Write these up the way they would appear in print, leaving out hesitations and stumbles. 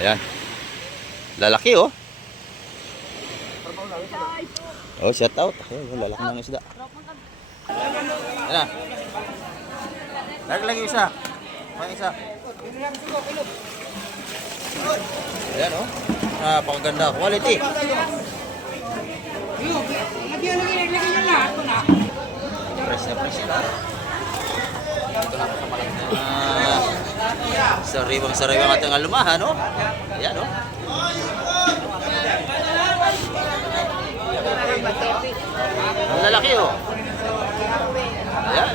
Ayan. Lalaki oh. Oh, shout out. Ayun, lalaki ng isda. Ayan na. Lagi isa. May isa. Ayan oh. Napakaganda. Quality. Fresh na fresh na. Ito lang sa malaki na sariwang ating alumahan, no? Ayan, no? Ang lalaki, oh. Ayan.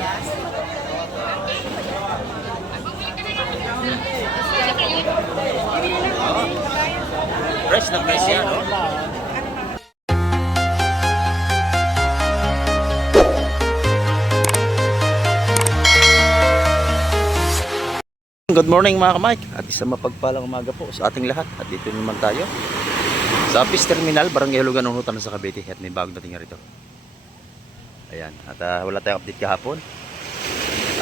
Fresh na fresh yan, no? Good morning mga kamay at isang mapagpalang umaga po sa ating lahat at dito naman tayo sa Apis Terminal, Barangay Hulugan, Ungutan sa Cavite at may bagong dating rito. Ayan, at wala tayong update kahapon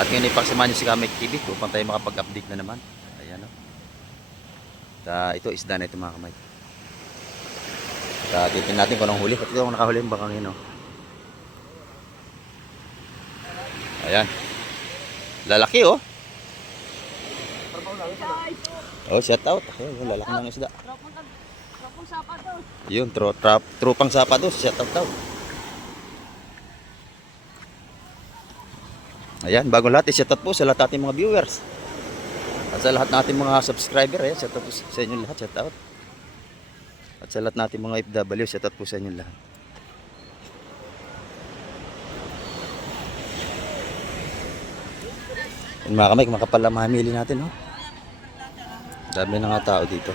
at ngayon ipagsamahan nyo si Kamek TV upang tayo makapag-update na naman. Ayan o. Ito isda na ito mga kamay. Titin natin kung anong huli at ito kung nakahuli yung bakang yun o. Ayan, lalaki o. Oh, shout out. Ayun, lalaki ng isda. Tropang sapatos. Yun, tropang sapatos. Shout out daw. Ayan, bago lahat, shout out po sa lahat nating mga viewers. At sa lahat nating mga subscriber, ayan, shout out po sa inyo lahat, shout out. At sa lahat nating mga FW, shout out po sa inyo lahat. Yan mga kamay, makapal ang mamili natin, no? Dami na nga tao dito.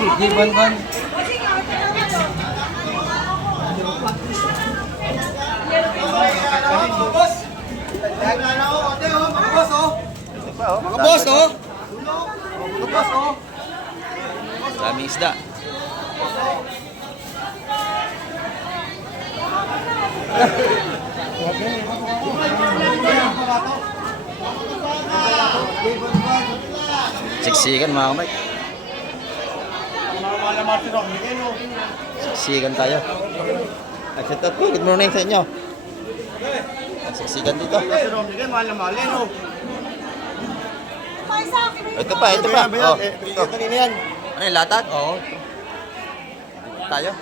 Di ban-ban. Mga boss, oh. Daming isda. Siksikan mga kamay. Siksikan tayo. Shout out po, good morning sa inyo. Siksikan dito. Ito pa. Oh, ito. Ano yung latag? Oo. Tayo.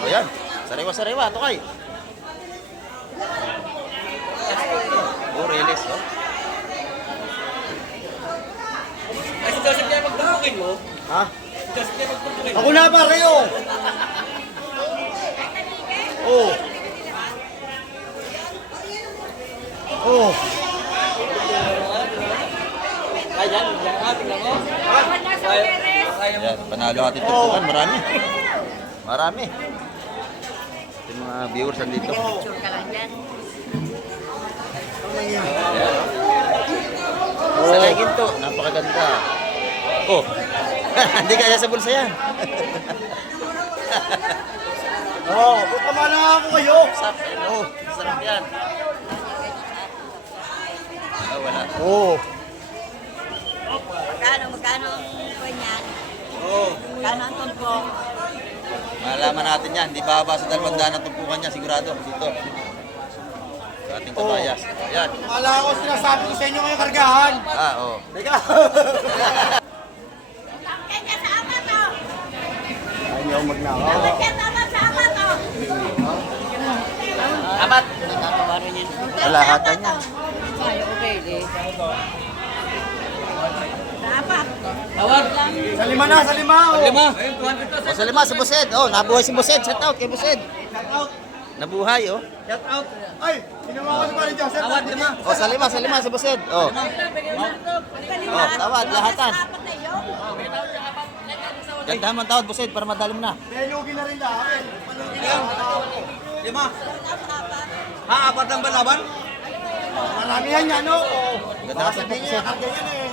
O yan. Sariwa. Ito kay. Oh, release, oh. Ay, si Joseph niya magtutukin mo? Ha? Si Joseph niya magtutukin mo? Ako na pare, oh. Oh. Oh. Ayan, tingnan mo. Ayan, panalo natin tutukan. Marami. Ito yung mga viewers nandito. Picture ka lang dyan. Sa legin to, napakaganda. Oh, hindi kaya sa bulsa yan. Oh, tama na ako kayo. Oh, sarap yan. Oh, wala. Oh. Magkano ang kanyan? Oh, Magkano ang tumpok? malaman natin yan. Di bababa sa 200 ang tumpukan niya, sigurado. Dito. Sa ating kabayas. Ayan. Akala ko sinasabi ko sa inyo kayo kargahan. Oh. Teka. Kanya sa ama to! Ayaw magnakaw. Kanya sa ama to! Amat. Wala kata niya. Dapat. Tawag. Sa lima na, sa lima. Oh. Lima. O sa lima, si Bused. Oh, nabuhay si Bused. Shout out kay Bused. Nabuhay, oh. Shout out. Ay, ginawa ko si Pare Joseph. Tawad lima. Oh, sa lima, si Bused. Oh. Oh, tawad, lahatan. Apat na yun. Ganda man tawad, Bused, para madali mo na. Kaya lugi na rin dahil. Lima. Ha, apat ang balaban? Marami yan yan, no? Ganda kasi Sabihin niya, karga yan eh.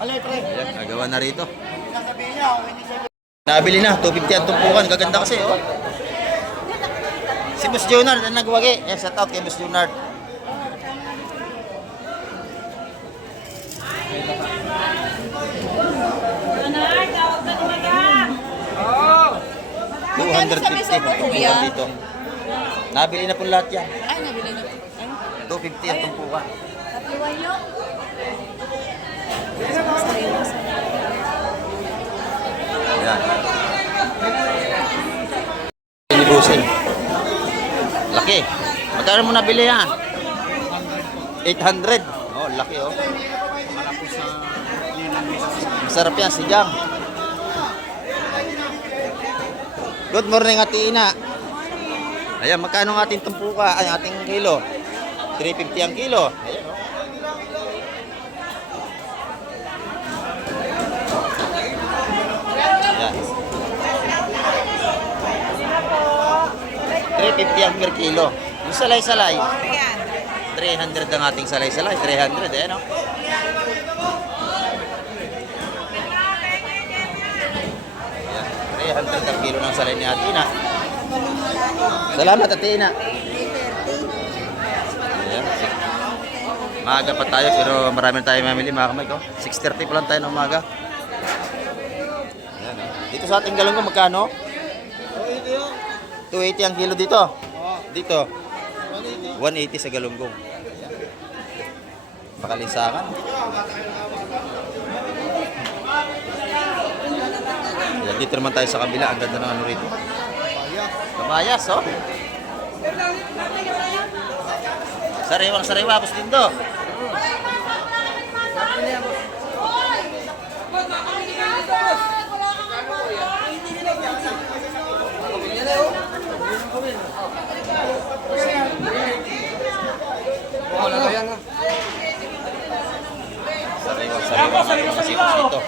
Alay, pre. Ayan, nagawa na rito. Sasabihin niya, kung hindi siya. Nabili na, 250 ang tumpukan. Gaganda kasi, oh. Si Boss Junard na nagwagi. Yan, shout out kay Boss Junard. Magkano sa may 250 sobo, ang kuya? tumpukan dito. Nabili na po lahat yan. Ay, nabili na. 250 ang tumpukan. Iwan nyo. Ayan. Inibusin. Laki. Magkano mo nabili yan? 800. Oh, laki oh. Masarap yan, sigang. Good morning, Ate Ina. Ayan, magkano ang ating tumpuka? Ay, ating kilo? 350 ang kilo. Ayan, oh. Ayan. 350 ang per kilo. Yung salay-salay, Ayan. 300 ang ating salay-salay. 300, eh, no? Ayan, 300 ang kilo ng salay ni Ate Ina. Salamat, Ate Ina. Ayan, maaga pa tayo pero marami na tayo mamili, mga kamay ko. 6:30 pa lang tayo ng umaga. Ayan, oh. Dito sa ating galunggong magkano? 280 ang kilo dito. Dito. 180 sa galunggong. Pakalinsangan. Ayan, dito naman tayo sa kabila. Ang ganda ng ano rito. Kabayas, oh. Sariwang-sariwa, gusto din to. Sariwang-sariwa kasi gusto dito.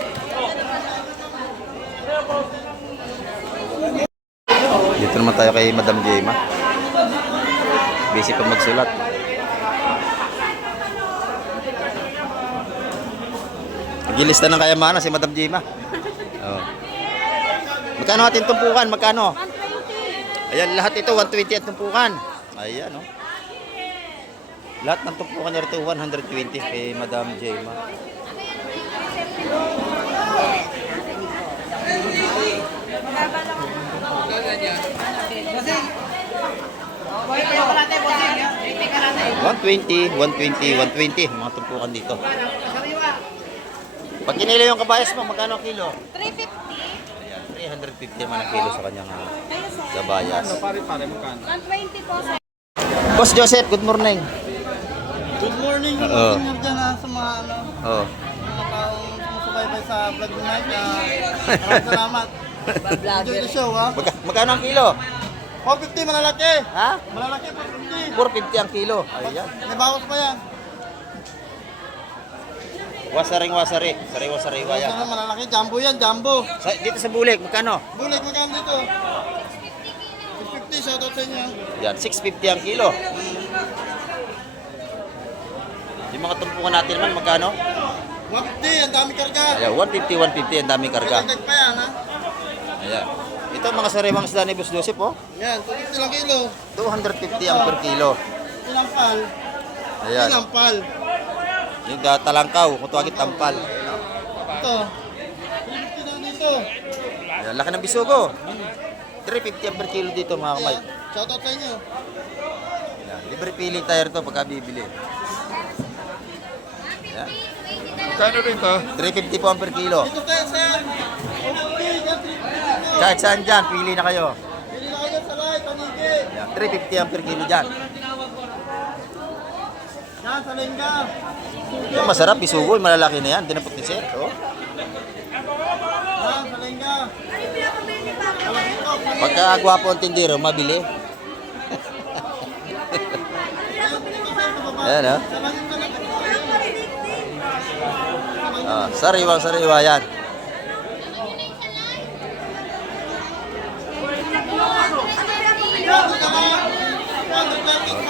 Dito naman tayo kay Madam Jema. Busy pa magsulat. Nagilista ng kayamanan si Madam Jema. Oh. Magkano ating tumpukan? Magkano? 120. Ayan, lahat ito 120 ang tumpukan. Ayan, oh. Lahat ng tumpukan niya rito 120 kay Madam Jema. $120, mga tumpukan dito. Pag kinilo yung kabayas mo, magkano ang kilo? 350. Ayan, 350 man ang kilo sa kanyang kabayas. Pare-pare, magkano? 120 po, sir. Boss Joseph, good morning. Good morning, Oo. senior dyan ha, sa mga, ano, Oh. mga taong sumusubaybay sa vlog ni Mike. Maraming salamat. Enjoy the show ha. Magkano ang kilo? 450 malalaki. Ha? Malalaki 450. 450 ang kilo. Ayan. May bawas pa yan. Wasaring-wasari. Sariwa-sariwa yan. Yan, malalaki. Jumbo yan, jumbo. Dito sa bulik, magkano? Bulik, magkano dito? 650, shoutout sa inyo. Yan, 650 ang kilo. Yung mga tumpukan natin naman, magkano? 150, ang dami karga. Ayan, 150, ang daming karga. Dagdag pa yan ha. Ayan. Ito mga sariwang isda ni Boss Joseph, oh. Yan, 250 lang kilo. 250 ang per kilo. Ilang pal? Ayan. Ilang pal? Yung talangkaw, kung tuwagit tampal. Ito. 350 lang dito. Ayan, laki ng bisugo. 350 ang per kilo dito, mga kamay. Yan, shoutout sa inyo. Ayan, libre pili tayo rito pagka bibili. Ayan. Kano rin to? 350 po ang per kilo. Dito tayo sa 450, yan 350. Kahit saan dyan, pili na kayo. Pili na kayo sa live, panigi. Ayan, 350 ang per kilo dyan. Yan, sa lengga. Ito masarap, bisugo, malalaki na yan. Dinapot ni Sir. Oh. Yan, sa lengga. Malaki ito, Pagka gwapo ang tindero, mabili. Ayan, oh. Ah, sariwa yan.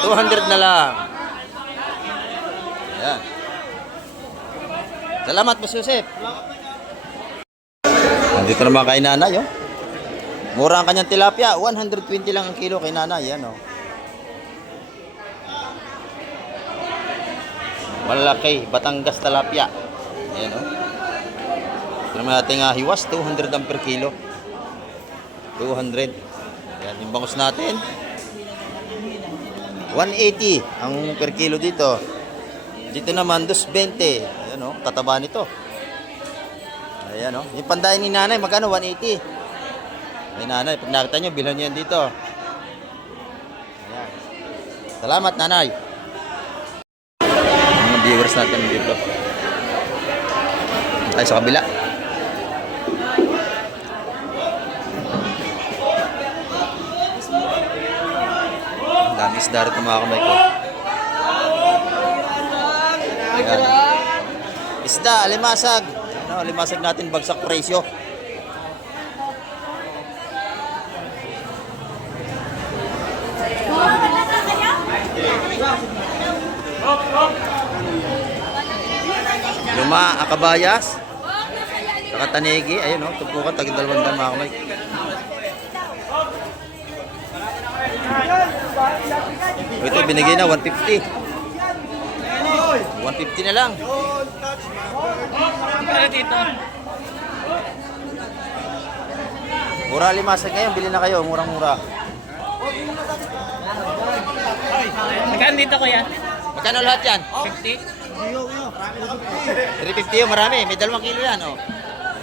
Oh, 200 na lang. Ayan. Salamat, Boss Joseph. Nandito naman kay nanay, oh. Mura ang kanyang tilapia. 120 lang ang kilo kay nanay. Yan, oh. Malaki. Batangas tilapia. Ayan, oh. Ito naman ating hiwas. 200 ang per kilo. 200. Ayan, yung bangus natin. 180 ang per kilo dito. Dito naman, 220. Ayan, oh. Tataba nito. Ayan, oh. Yung pandayan ni nanay, magkano? 180. Ay nanay, pag nakita nyo, bilhan nyo yan dito. Ayan. Salamat, nanay. Mga viewers natin dito. Tayo sa kabila. Ang dami isda rito mga kamay ko. Ayan. Isda, alimasag. Ano, alimasag natin, bagsak presyo. Luma, akabayas, saka tanegi, ayun o, tumpukan, taging 200 mga kamay. Ito, binigay na, 150. 150 na lang. Mura limasag ngayon, bili na kayo, murang-mura. Magkano dito kuya? Magkano lahat yan? 50? 350 yun, marami. May 2 kilo yan, oh.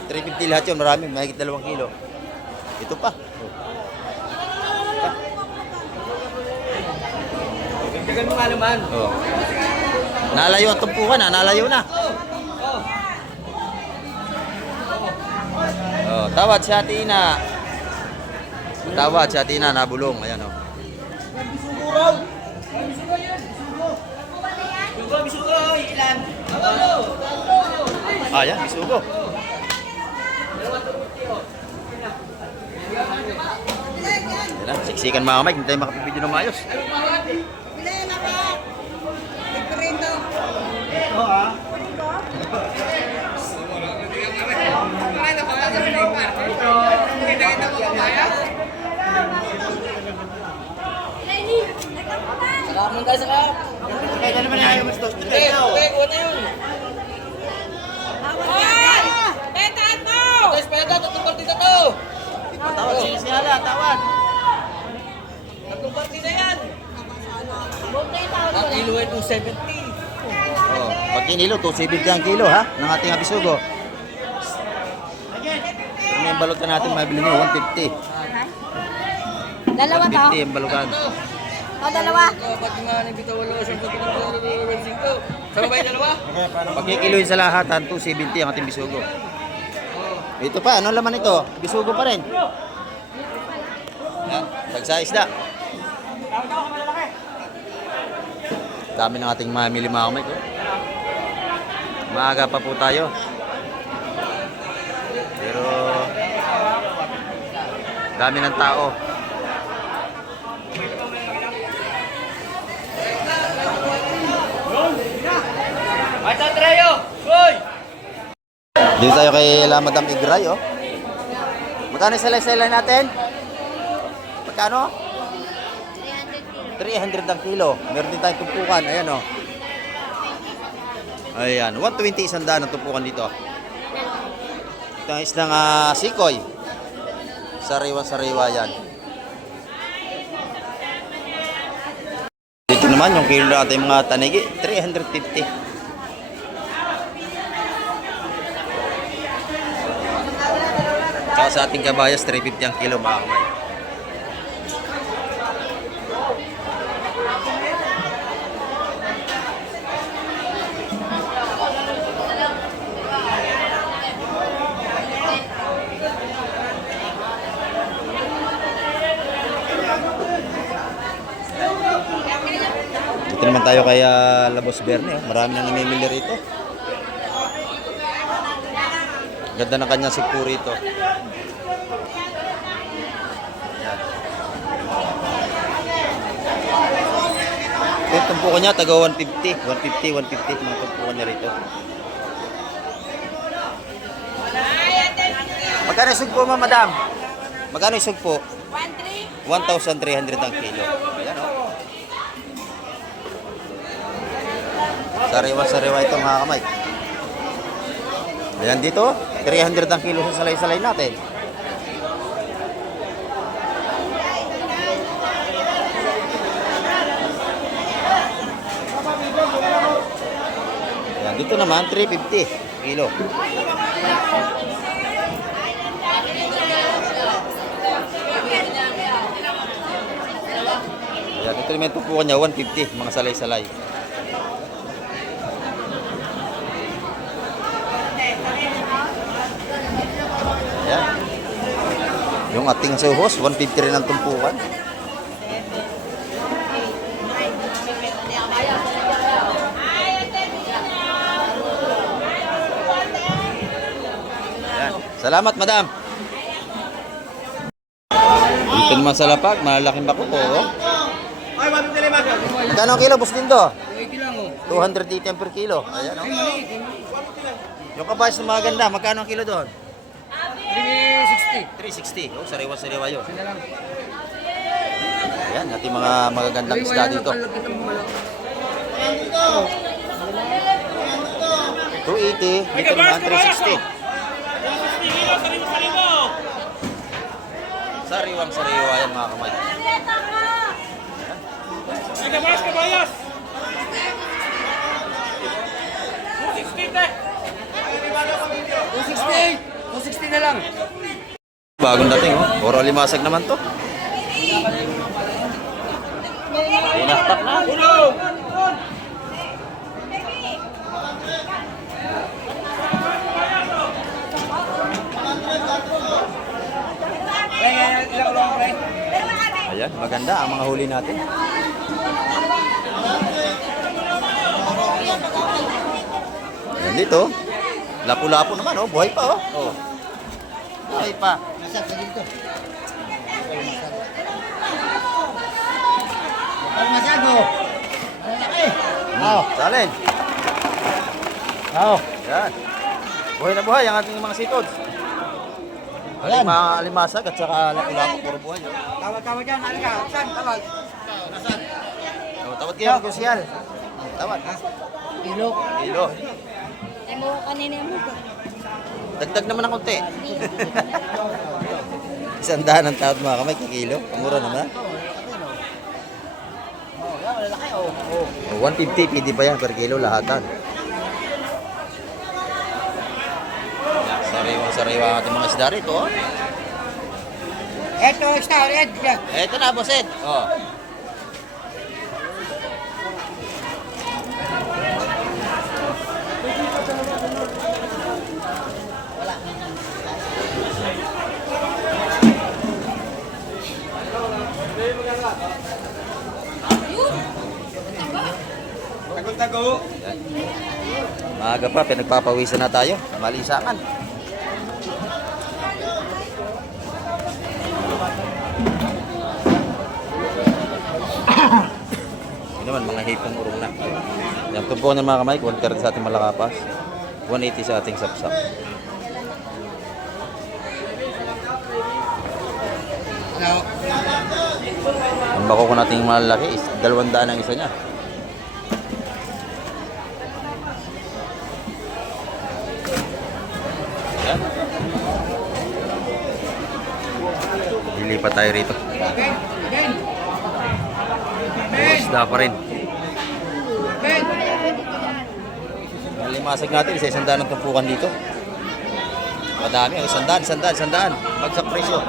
350 lahat yun, marami. Mahigit 2 kilo. Ito pa. Dagan mo nga naman. Oh. Nalayo ang tumpukan, ha? Nalayo na. Oh, tawad si Ate Ina. Tawad si Ate Ina, nabulong. Ayan, oh. Bisugo, ilan? Ah, yan, bisugo. Yan na, siksikan mga kamay, hindi tayo makapibidyo ng maayos. Salamat tayo sa kap. Kaya naman na ayaw mas dos. Kuha na yun. Betaan mo! Guys, pwede tatlong partida to. Tawad, sinisiyala, tawad. Tatlong partida yan. Ang kilo ay 270. Oh, pag kinilo, 270 ang kilo, ha? Ng ating bisugo. Kung may balot na natin, mabili nyo, 150. Dalawa to? 150 ang balugan. O, dalawa. Pag nga nagbitaw wala ko 5 Sama ba yung dalawa? Pag kikiluhin sa lahatan, 270 ang ating bisugo. Ito pa, ano laman ito? Bisugo pa rin. Yan, sagsa isda. Dami ng ating mamili mga kamay ko. Maaga pa po tayo. Pero dami ng tao. Ito, Treyo! Hoy! Dito tayo kay La Madam Igray, oh. Magkano sila natin? Magkano? 300 ang kilo. Meron din tayong tumpukan. Ayan, oh. Ayan, 120 isang daan ang tumpukan dito. Ito ang isdang sikoy. Sariwa-sariwa yan. Dito naman yung kilo natin mga tanigi, 350. Saka sa ating kabayas, 350 ang kilo mga kamay. Dito naman tayo kay Labos Berne. Marami nang namimili rito. Ganda ng kanyang sigpo rito. Yan. Yung tumpukan niya, taga 150. 150 mga tumpukan niya rito. Magkano yung sugpo mo, madam? Magkano yung sugpo? 1,300 ang kilo. Ayan, o. Sariwa ito, mga kamay. Ayan dito, 300 ang kilo sa salay-salay natin. Ayan, dito naman, 350 kilo. Ayan, ito naman tupukan niya, 150, mga salay-salay. Ayan. Yung ating suhos, 150 rin ang tumpukan. Ayan. Salamat, madam. Dito naman sa lapag, malalaking bako po. Oh. Magkano ang kilo, boss Lindo? 280 per kilo. Ayan, oh. Yung kabayas na maganda, magkano ang kilo doon? 360. Oh, sariwa-sariwa yun. Ayan, ating mga magagandang isda dito. 280, dito naman 360. Sariwang-sariwa yan, mga kamay. Kabayas! 260 na lang. Bagong dating, oh. Puro limasag naman to. Pinaktak na. Ayan, maganda ang mga huli natin. Ayan dito. Lapu-lapu naman, oh. Buhay pa, oh. Oh. Buhay pa. Masag sa dito. Masago. Salin. Oo. Yan. Buhay na buhay ang ating mga sitod. Ayan. Mga alimasag at saka lapu-lapu, puro buhay. Oh. Tawad dyan, halika. Saan? Tawad. Oh, tawad kayo, Kusyal. Tawad. Kilo. Kilo. Ay mo kanina mo. Dagdag naman ng konti. 100 ang tawad, mga kamay, kikilo. Pamura naman. Oh, 150, pwede pa yan per kilo lahatan. Sariwa-sariwa ang ating mga isda rito, oh. Eto, star, Ed. Eto na, boss Ed. Oh. Tago-tago. Yan. Maaga pa, pinagpapawisan na tayo. Malisangan. Yun naman, mga hipong urong na. Yan, ito po ng mga kamay, 130 sa ating malakapas. 180 sa ating sapsap. Ang bako ko nating malaki is 200 ang isa niya. Yan. Lilipat tayo rito. Isda pa rin. Ang limasag natin, isa 100 ang tumpukan dito. Madami, 100. Bagsak presyo.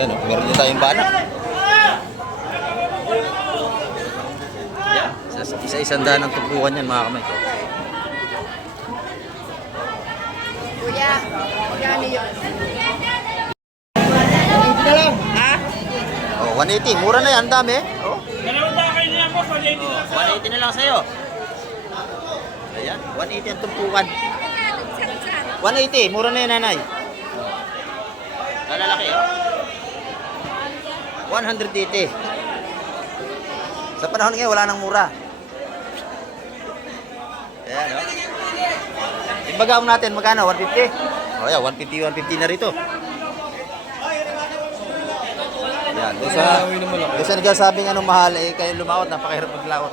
Ayan, meron din tayong banak. Isa-100 ang tumpukan yan, mga kamay. Kaya, magkano yun? Oh, 180. Mura na yan. Ang dami. Oh. Dalawang takay niya po, 180 Oh, lang sa'yo. 180 na lang sa'yo. Ayan, 180 ang tumpukan. 180, mura na yan, nanay. Lalaki, oh. 180. Sa panahon ngayon, wala nang mura. Ayan, oh. Ibagaw natin, magkano? 150? Oh, yeah, 150, 150 na rito. Yan, doon sa nagsasabing anong mahal, eh, kayo lumawat, napakahirap maglaot.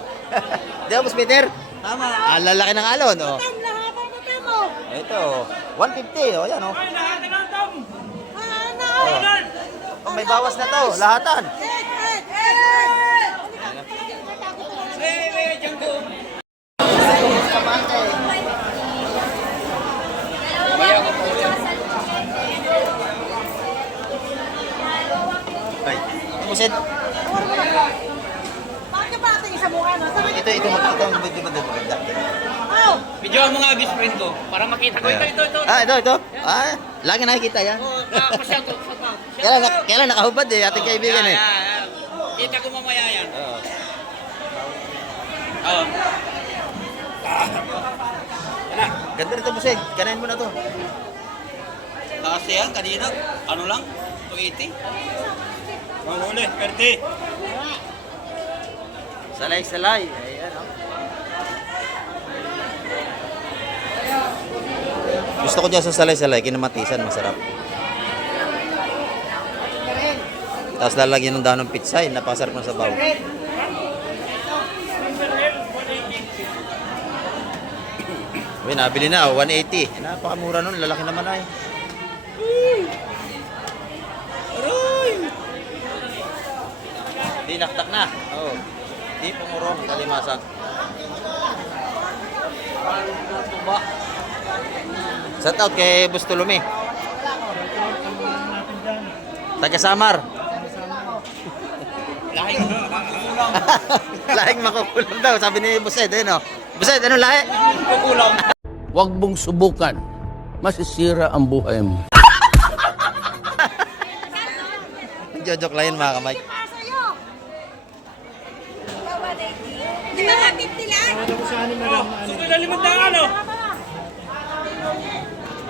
Di ba, Boss Peter? Tama. Ang lalaki ng alon, oh. Lahat ang mata mo. Ito, 150, oh, yan, oh. Ay, lahat na lang, Tom. Ano? Oh, may bawas na to, lahatan. Ay, Buset, Bakit ba ating isa mukha, no? ito maganda. Oh! Videoan mo nga best friend ko para makita ko. Ito. Ah, ito. Ah, lagi nakikita yan. Pasya to. Kailan nakahubad eh, ating kaibigan eh. Kita ko mamaya yan. Oo. Oo. Ganda rito, Buseg. Kanain mo na to. Kasi yan, kanina, ano lang? 280. Mahuli, perde. Salay. Ayan, oh. Gusto ko dyan sa salay-salay, kinamatisan, masarap. Tapos lalagyan ng dahon ng pitsay, napakasarap ng sabaw. Uy, nabili na, 180. Napakamura nun, lalaki naman ay. Dinaktak na. Oh. Di pumurong, kalimasan. Shout out kay Bustulumi. Taga Samar. Lahing makukulam daw, sabi ni Bused, eh, no? Bused, anong lahi? Kukulam. Huwag mong subukan. Masisira ang buhay mo. Joke lang yun, mga kamay. Di ba 150 lang? Suko na 500 ano?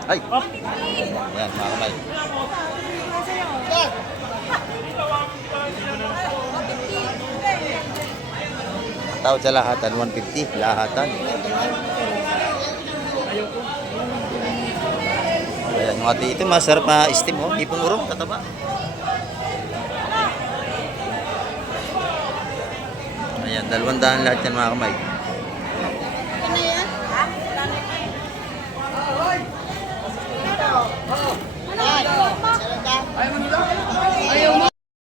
Ay! Ayan, mga kamay. Tawad sa lahatan, 150. Lahatan. Ayan, yung ati ito, masarap na steam, oh. Ipong urong, tataba. Ayan, 200 lahat yan, mga kamay. Ano yan?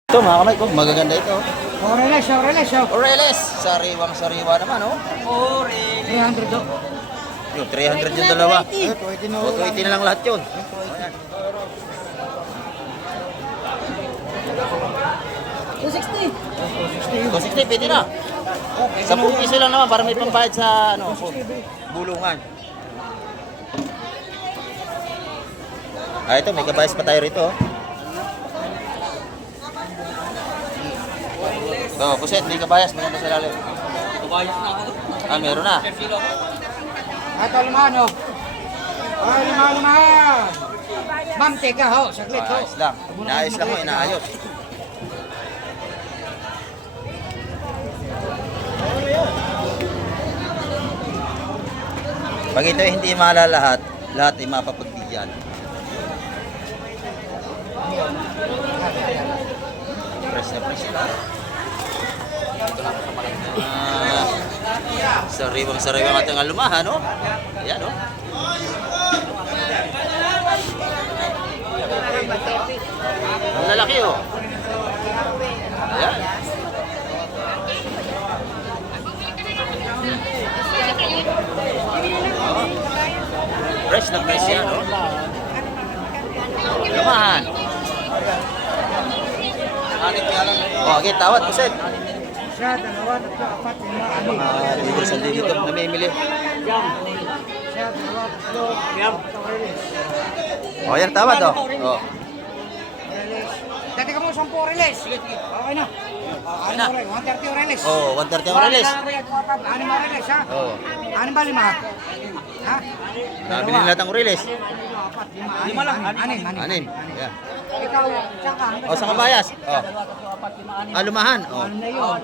Ito, mga kamay ko, magaganda ito. Oreles. Oreles, sariwang-sariwa naman, oh. Oreles. 300 do. Yung 300 yung dalawa. Ito, ito na. O, 280 na lang lahat yun. Ayan. 260, pwede na. 10 piso lang naman para may pambayad sa ano, bulungan. Ah, ito, may kabayas pa tayo rito. Ito, Buset, may kabayas. Maganda sa lalim. Kabayas na ako. Ah, meron na. Ito, limano. Ay, limahan. Ma'am, teka ho. Saglit ho. Ayos lang. Inaayos lang mo, inaayos. Pag ito hindi malalahat, lahat ay mapapagbigyan. Fresh na fresh lang. Ito lang sa malaki. Sariwang ating alumahan, no? Ayan, no? Ang lalaki, oh. Ayan. Oh. Fresh na fresh yan, no? Lumahan. Oh, okay, tawad, Buset. Isa, dalawa, tatlo, apat, lima, anim. Libre sa dito, namimili. Isa, dalawa, tatlo. O, yan, tama to. O. Dati ka mo 10 Oreles. Sige, sige. Okay na. Ano mo rin? 130 Oreles. Oh, 130 ang release. 6 Oreles, ha? Oh. 6 ba, 5? Ha? Nabili lahat ang release. 4, 5, 6 lang. 6. Anin. Yan. Ikaw, saan ka? O, sa kabayas. O. Lumahan. O. 6 na yun.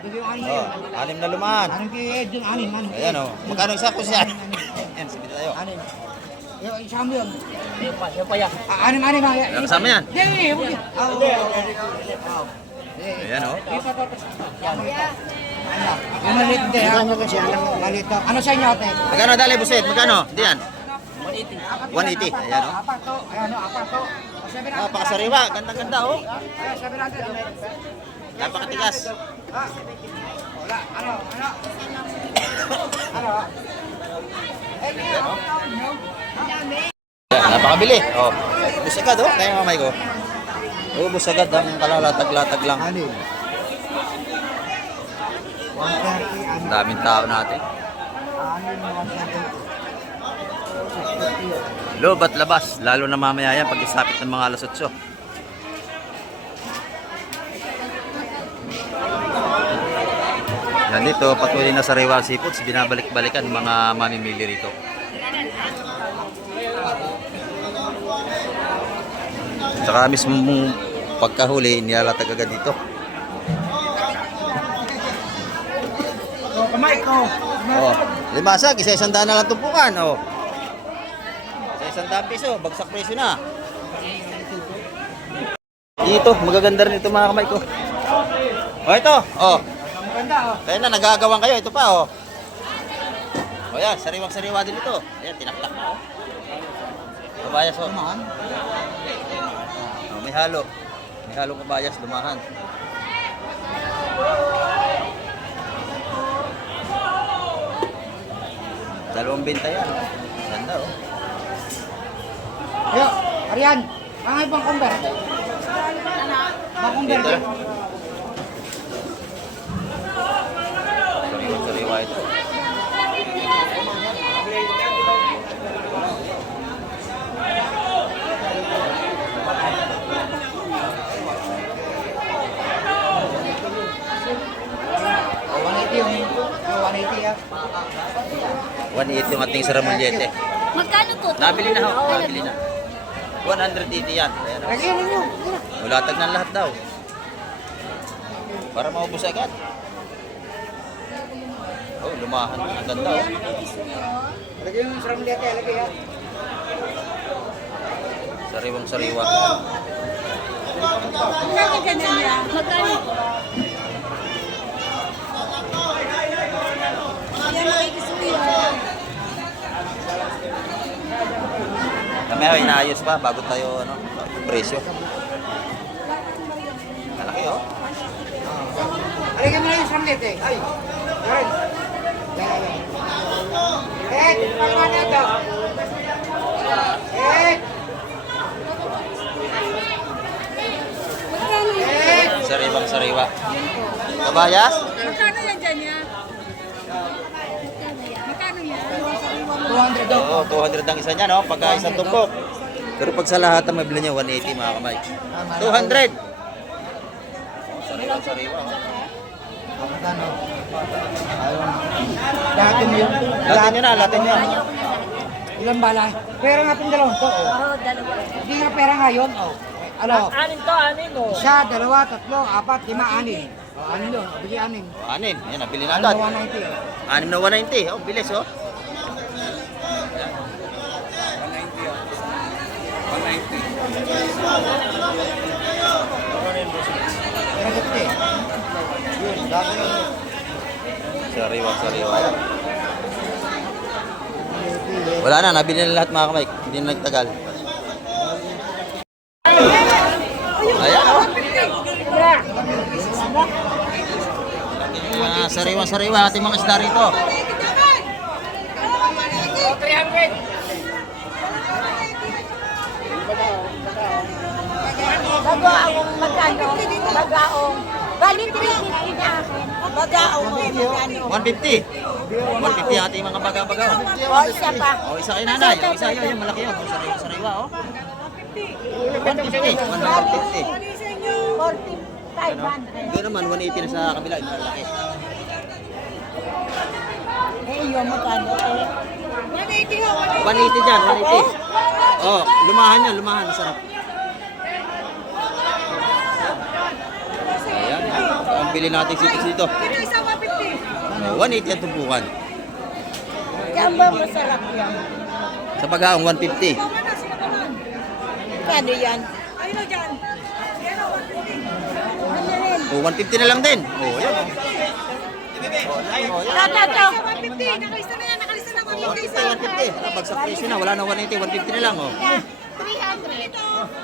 Bigyan yung 6 na O, yun. 6 na lumahan. 6 kay Ed yun, 6. Ayan o. Magkano isa ko siya? Yan, sige tayo. 6. Yung isang yun. Yung pa yan. 6. Kasama yan. Hindi. Ayan o. Yung malit din, ha? Malit to. Ano sa inyo, ate? Magkano dali, buset? Magkano? Diyan. 180. Ayan o. Apat to. Ayan o, apat to. Napakasariwa. Ganda-ganda o. Ayan, 700. Napakatigas. Wala. Ano? Napakabili. O. Ubus agad o. Kaya mamay ko. Ubus agad ang kalalatag-latag lang. Ang daming tao natin. Loob at labas, lalo na mamaya yan pag isapit ng mga alas 8. Yan dito, patuloy na sariwa seafoods, binabalik-balikan ng mga mamimili rito. Tsaka mismo mong pagkahuli, nilalatag agad dito. Kamay ko. Oh, limasag, isa 100 na lang tumpukan. Oh. Isa 100 piso, bagsak presyo na. Dito, magaganda rin ito mga kamay ko. Oh, ito. Oh. Ang ganda, oh. Kaya na, nagagawang kayo. Ito pa, oh. Oh, yan. Sariwang-sariwa din ito. Ayan, tinaklak na, oh. Kabayas, oh. Oh, may halo. May halong kabayas, lumahan. Dalawang benta yan. Ganda, oh. Yo, Arian. Ang ibang kumber. Bang kumber. Dito. Sariwa ito. Oh, 180 yung 180, ha? 180 yung ating saramulyete. Magkano to? Nabili na, ho. Nabili na. 180 yan. Ayan, oh. Lagyan ninyo. Mulatag ng lahat daw. Para maubos agad. Oh, lumahan. Ang ganda, oh. Lagyan yung sarang liyate, lagyan, ha? Sariwang sariwa. Magkano ganyan niya? Magkano? Yan ay gusto yun. Kami ho, inaayos pa bago tayo, ano, presyo. Malaki, oh. Lagyan mo na yung sarang liyate. Ay. Karen. Ed, paliwan na ito. Ed. Magkano yan? Ed. Sariwang sariwa. Kabayas? Magkano yan dyan niya? Magkano yan? 200 daw. Oo, 200 ang isa niya, no? Pagka isang tumpok. Pero pag sa lahat ang mabili niya, 180 mga kamay. 200! Sariwang sariwa, oh. Magkano? Lahatin mo yun. Latin nyo na, latin nyo. Ilan bala? Pera nga itong dalawang to. Oh. Oo, dalawa. Hindi nga pera nga yun. Oh. Ano? Anin to, anin o. Isa, dalawa, tatlo, apat, lima, anin. Oh, anin yun. Bigyan anin. Anin, yan, nabili na Ano, agad. 190. Oh. 6 na 190, oh, bilis, oh. Pero 50. Yun, dami yun. Sariwang sariwa. Wala na, nabili na lahat mga kamay. Hindi na nagtagal. Ayan, oh. Sariwang sariwa ating mga isda rito. 300. Bagaong magkano? Bagaong. Galing 350 na akin. Bagao mo. 150. 150 ating mga baga-baga. O, isa pa. O, isa kay nanay. O, isa yun, malaki yun. O, sariwa, o. 150. 150. 500. Doon naman, 180 na sa kabila. Yung malaki. Eh, yun, magkano eh? 180 ho, 180 dyan, 180. Oh, lumahan yan, lumahan. Masarap. Ayan. Ang bili natin sitis dito. Ito isa 150. 180 ang tumpukan. Yan ba masarap yan? Sa pag-aong 150. Kano yan? Ayun o dyan. Yan o, 150. O, 150 na lang din. O, ayan. Ito. 150. Nakalista na yan. Nakalista na 150. 150. Pagsak presyo na, wala na 180, 150 na lang. O. 300.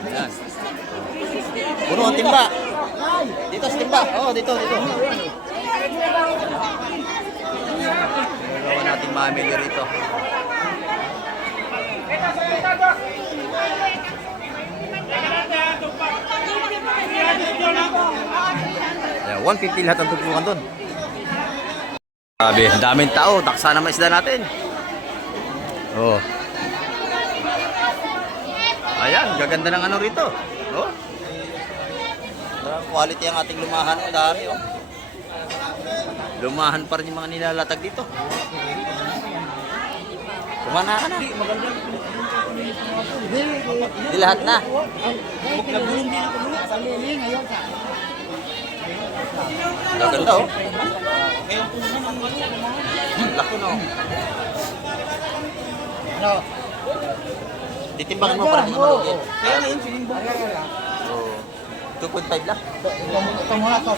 Ayan. Puno ang timba. Dito sa timba. Oo, dito. Dalawa nating mamili rito. Ayan, 150 lahat ang tugpukan doon. Sabi, daming tao. Taksa naman isda natin. Oh. Ayan, gaganda ng ano rito. Oh. Quality ang ating lumahan. Ang dami, oh. Lumahan pa rin yung mga nilalatag dito. Kumana ka na. Di lahat na. Gaganda, oh. Laki, no. Ano? Titimbangan mo para malugi. Kaya na yun, sinimbang. Oh. 2.5 lang. Ito muna to.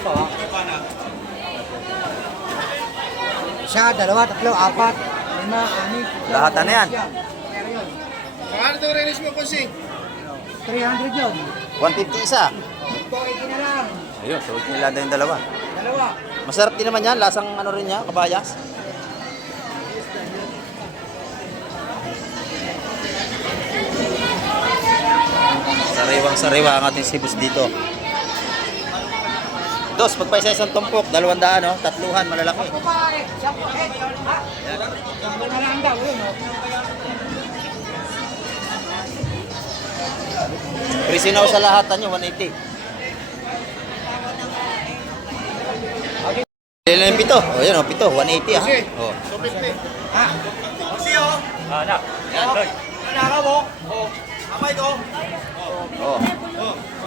Isa, dalawa, tatlo, apat, lima, anim. Lahat na yan. Ano itong release mo, Kunsing? 300 yun. 150 isa. 280 na lang. Ayun, suot nila na yung dalawa. Dalawa. Masarap din naman yan. Lasang ano rin niya, kabayas. Sariwang-sariwa ang ating sibus dito. Dos, pagpaisa isang tumpok, 200, no? Tatluhan, malalaki. Prisinaw sa lahat nyo, 180. Ilan na yung pito? O, yan o, pito, 180 ha. O. Oh.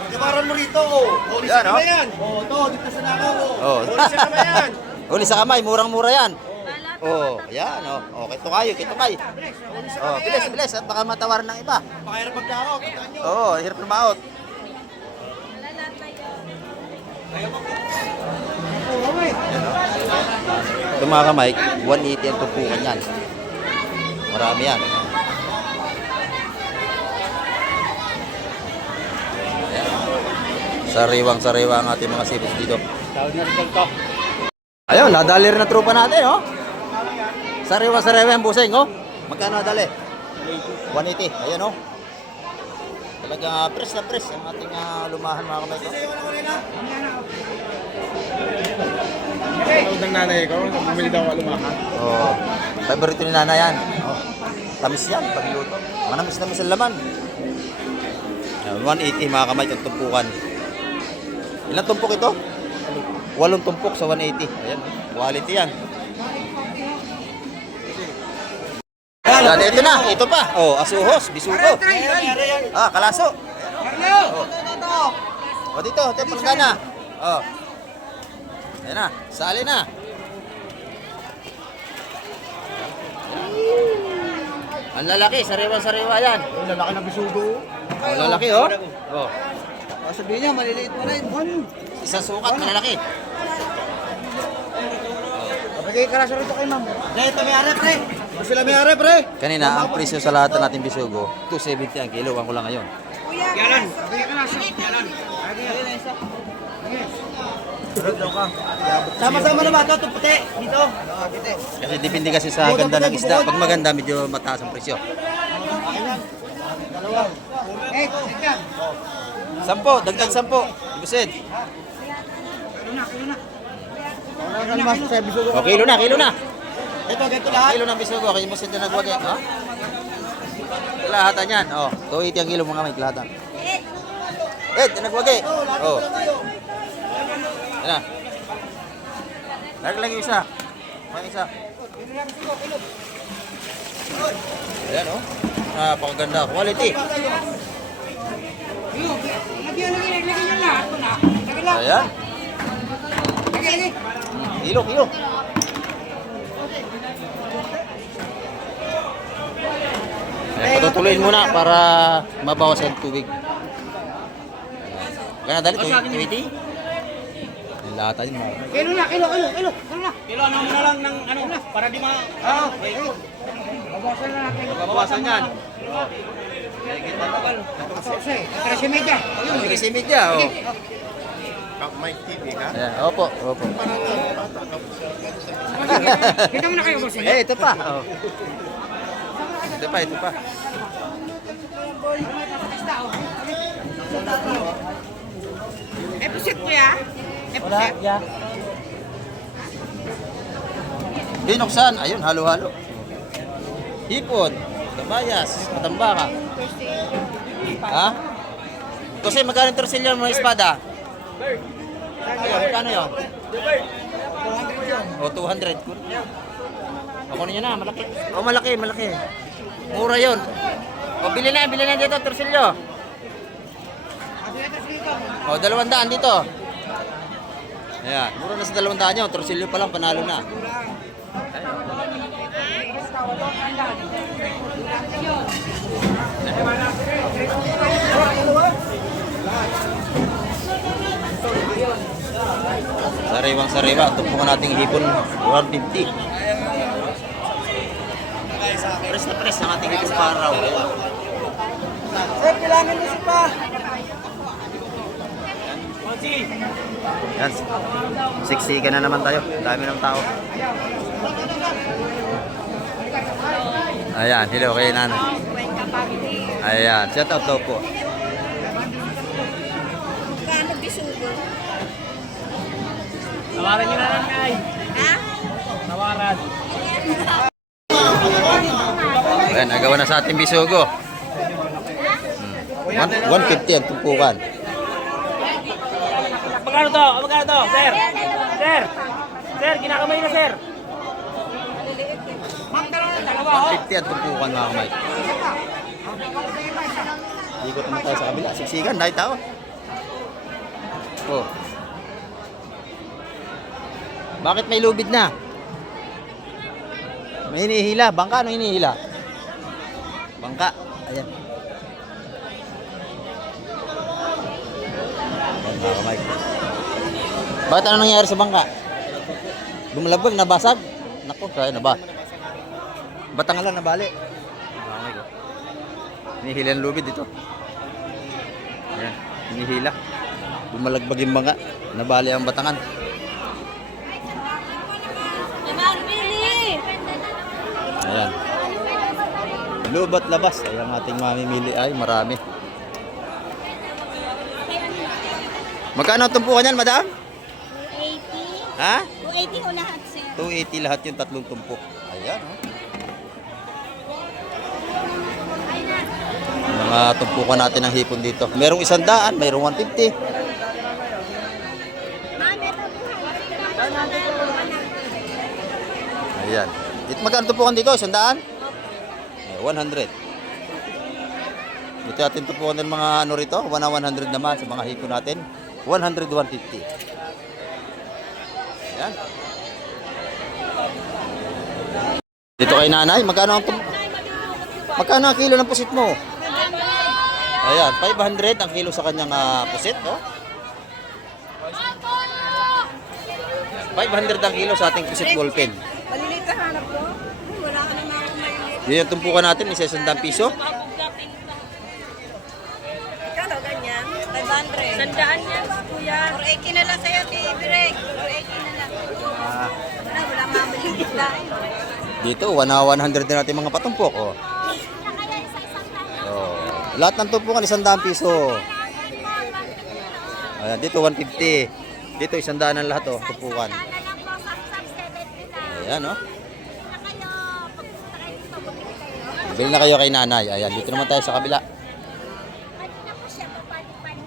Gabaran mo rito, oh. Yan, oh. Oh, to, dito sa nakaw, Oh. Ulit siya naman yan. Uli sa kamay, murang-mura yan. Oh, yan oh. Oh, kito kayo. Oh, bilis at baka matawaran ng iba. Pakahirap magdako, kita nyo. Oh, hirap na maot. Ito mga kamay, 180 ang tupukan yan. Marami yan. Sariwang-sariwa ang ating mga sibos dito. Ayun, nadali rin na tropa natin, oh. Sariwa-sariwa yung busing, oh. Magkano nadali? 180. Ayun, oh. Talagang press na press ang ating lumahan mga kamay ko. Tawag ng nanay ko, bumili daw ako lumahan. Oh, favorite ni nanay yan. Oh. Tamis yan, pagluto. Manamis-namis ang laman. 180 mga kamay yung tumpukan. Ilang tumpok ito? 8 tumpok sa 180. Ayan, quality yan. Yan, ito na, ito pa. Oh, asuhos, bisugo. Ah, kalaso. Oh, dito, palgana. Oh. Ayan na, sali na. Ang lalaki, sariwa-sariwa yan. Ang lalaki na bisugo. Oh, lalaki, oh. Oh. Sabihin niya, maliliit mo na yun. Isang sukat, malalaki. Kapagay ka na sa rito kay ma'am. Ito may are, pre. Sila may are, pre. Kanina, ang presyo sa lahat ng ating bisugo, 270 ang kilo. Ang ko lang ngayon. Yalan. Kapagay ka na, yalan. Sama-sama na ba ito? Ito puti. Dito. Kasi depende kasi sa ganda ng isda. Pag maganda, medyo mataas ang presyo. Eh, ika. 10, dagdag 10. Ibusid. Ano mas sa bisugo? O, kilo na, kilo na. Ito, ganito lahat. Kilo ng bisugo, kaya mo sila nagwagi. Ha? Lahatan yan. O, 280 ang kilo mga may lahatan. Ed, nagwagi. O. Yan na. Lagi isa. May isa. Ayan o. Napakaganda. Quality. Lagyan lahat mo na. Ayan. Kilo, kilo. Ayan, patutuloyin muna para mabawas ang tubig. Kaya dali, 280. Yung lahatan yun. Kilo na. Kilo na. Kilo ano mo na lang ng ano, para di ma... Babawasan na natin. Babawasan yan. Kasi media. Yung resimig niya, o. May TV ka? Ayan, opo, opo. Kita mo na kayo, boss. Eh, ito pa. Oh. Ito pa, ito pa. Epusit ko ya. Epusit. Binuksan, ayun, halo-halo. Hipon, kabayas, matambaka. Ha? Kasi magkano yung torsilyo ng mga espada? Ayun, magkano yun? O, 200. Ako ninyo na, malaki. O, malaki, malaki. Mura yun. O, bili na dito, torsilyo. O, 200 dito. Ayan, mura na sa 200 yun. Torsilyo pa lang, panalo na. Sariwang sariwa. Tumpukan nating hipon 150. Press na press ang ating hipon paraw. Sir, kailangan mo si pa. Yan. Siksikan na naman tayo. Dami ng tao. Ayan, hello kay nanay. Ayan, shout out daw po. Paano bisugo? Tawaran nyo na lang, Kay. Ha? Tawaran. Ayan, nagawa na sa ating bisugo. 150 ang tumpukan. Magkano to? Magkano to? Sir! Sir! Sir, kinakamay na, sir! 150 ang tumpukan mga kamay. Ikot naman tayo sa kabila. Siksikan, dahil tao. Oh. Bakit may lubid na? May hinihila. Bangka, ano hinihila? Bangka. Ayan. Ayan mga kamay. Bakit ano nangyari sa bangka? Bumalabag, nabasag? Naku, kaya na ba? Batang lang nabali. Hinihila ang lubid dito. Ayan, hinihila. Bumalagbag yung bangka. Nabali ang batangan. Ayan. Lubat labas. Ay ang ating mamimili ay marami. Magkano ang tumpukan yan, madam? 280. Ha? 280 o lahat, sir. 280 lahat yung tatlong tumpok. Ayan, oh. Mga tumpukan natin ng hipon dito. Merong 100, merong 150. Ayan. Magkano tumpukan dito? 100? 100. Ito natin tumpukan ng mga ano rito. 100 naman sa mga hipon natin. 100, 150. Ayan. Dito kay nanay, magkano ang kilo ng pusit mo? Ayan, 500 ang kilo sa kanyang pusit, oh. 500 ang kilo sa ating pusit ballpen. Maliliit ka hanap ko? Wala ka naman akong maliliit. Yan yung tumpukan natin, isa 100 piso. Kano ganyan? 500. Sandaan yan, kuya. 480 na lang sa'yo, T-Break. 480 na lang. Wala mamaliit ka. Dito, 100 na natin mga patumpok, oh. Oh. Lahat ng tumpukan, 100 piso. Ayan, dito 150. Dito, 100 ang lahat, oh. Tupukan. Sana lang po, Samsam 70 lang. Ayan, oh. Na kayo, pagpunta kayo dito, bumili kayo. Bili na kayo kay nanay. Ayan, dito naman tayo sa kabila. Kanina po siya, papali-pali.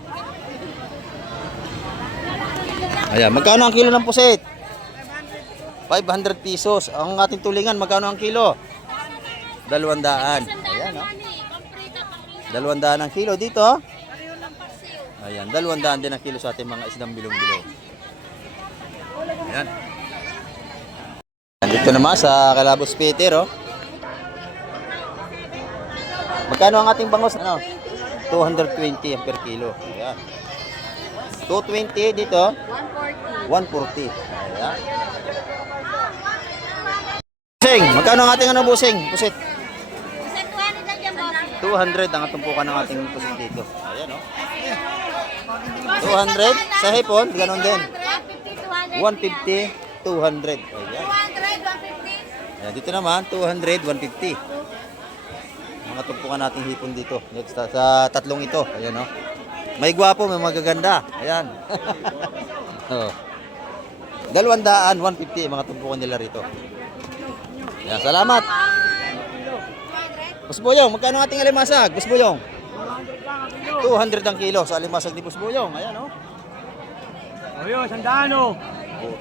Ayan, magkano ang kilo ng pusit? 500 pesos. Ang ating tulingan, magkano ang kilo? 200. Ayan, oh. 200 ang kilo dito. Ayan, 200 din ang kilo sa ating mga isdang bilong-bilong. Ayan. Dito naman sa Calabos Peter, oh. Magkano ang ating bangos? Ano? 220 ang per kilo. Ayan. 220 dito. 140. Ayan. Busing, magkano ang ating ano busing? Pusit. Sa 200 lang yan, boss. 200 ang tumpukan ng ating pusit dito. Ayan, oh. 200 sa hipon, ganun din. 150, 200. Ayan. 200, 150. Ayan, dito naman 200, 150. Mga tumpukan nating hipon dito. Next sa tatlong ito. Ayan, oh. May gwapo, may magaganda. Ayan. Oh. 200, 150 mga tumpukan nila rito. Ayan, salamat. Boss Boyong, magkano ang ating alimasag? Boss Boyong? 200 ang kilo sa alimasag ni Boss Boyong. Ayan, oh. Ayun, sandano.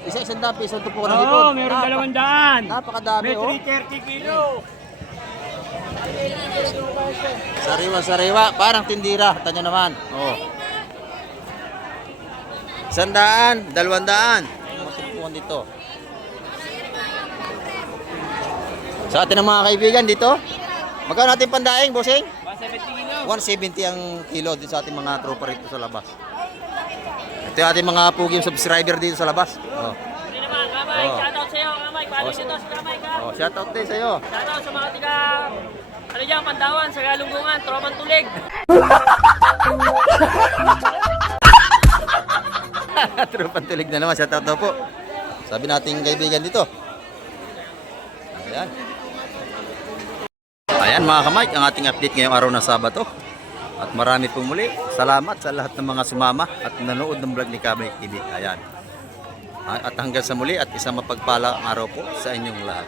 Isa-isang piso ang tumpukan ng hipon. Oo, meron 200. Napakadami, May oh. 330 kilo. Sariwa-sariwa, parang tindira. Tanya naman. Oh. 100, 200. Matumpukan dito. Sa atin ng mga kaibigan dito, magkano natin pandaing, bossing? 170 kilo. 170 ang kilo din sa ating mga tropa rito sa labas. Ito yung ating mga pugim subscriber dito sa labas. Oh. Hindi naman, kamay. Oo. Shoutout sa'yo, kamay. Paano dito si kamay ka? Oh, shout out din sa'yo. Shoutout sa mga tiga... Ano dyan, Pantawan, sa Galunggungan, Tropang Tulig. Tropang tulig na naman, shout out daw po. Sabi nating kaibigan dito. Ayan. Ayan mga kamay, ang ating update ngayong araw ng Sabado. At marami pong muli. Salamat sa lahat ng mga sumama at nanood ng vlog ni Kamay TV. Ayan. At hanggang sa muli at isang mapagpalang araw po sa inyong lahat.